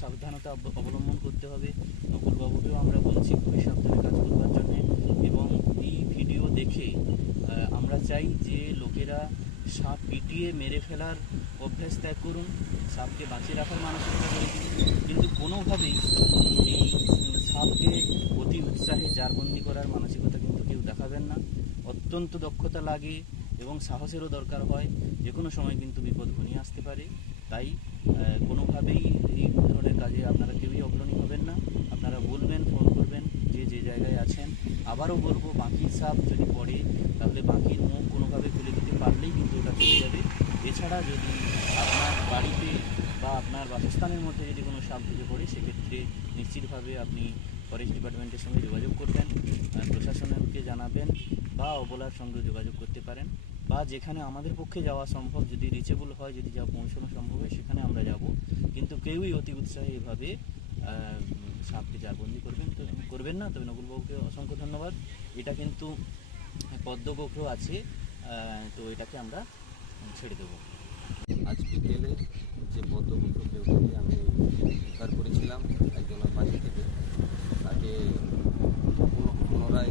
সাবধানতা অবলম্বন করতে হবে। নকুলবাবুকেও আমরা বলছি খুবই সাবধানে কাজ করবার জন্য। এবং এই ভিডিও দেখে আমরা চাই যে লোকেরা সাপ পিটিয়ে মেরে ফেলার অভ্যাস ত্যাগ করুন, সাপকে বাঁচিয়ে রাখার মানসিকতা গড়ে দিন, কিন্তু কোনোভাবেই এই সাপকে অতি উৎসাহে জারবন্দি করার মানসিকতা কিন্তু কেউ দেখাবেন না। অত্যন্ত দক্ষতা লাগে এবং সাহসেরও দরকার হয়, যে কোনো সময় কিন্তু বিপদ ঘনিয়ে আসতে পারে। তাই কোনোভাবেই এই ধরনের কাজে আপনারা কেউই অগ্রণী হবেন না। আপনারা বলবেন, ফোন করবেন যে যে জায়গায় আছেন। আবারও বলবো, বাঁকির সাপ যদি পড়ে তাহলে বাঁকির মুখ কোনোভাবে খুলে দিতে পারলেই কিন্তু ওটা চলে যাবে। এছাড়া যদি আপনার বাড়িতে বা আপনার বাসস্থানের মধ্যে যদি কোনো সাপ ঢুকে পড়ে, সেক্ষেত্রে নিশ্চিতভাবে আপনি ফরেস্ট ডিপার্টমেন্টের সঙ্গে যোগাযোগ করবেন, প্রশাসনকে জানাবেন বা অবলার সঙ্গে যোগাযোগ করতে পারেন, বা যেখানে আমাদের পক্ষে যাওয়া সম্ভব, যদি রিচেবল হয়, যদি যা পৌঁছানো সম্ভব হয়, সেখানে আমরা যাব। কিন্তু কেউই অতি উৎসাহে এভাবে সাপকে জারবন্দি করবেন না। তবে নকুলবাবুকে অসংখ্য ধন্যবাদ। এটা কিন্তু পদ্মগোখরো আছে, তো এটাকে আমরা ছেড়ে দেবো। আজ বিকেলে যে পদ্মগোখরো কেউটাকে আমি উদ্ধার করেছিলাম একজনের বাড়ি থেকে, তাকে পুনরায়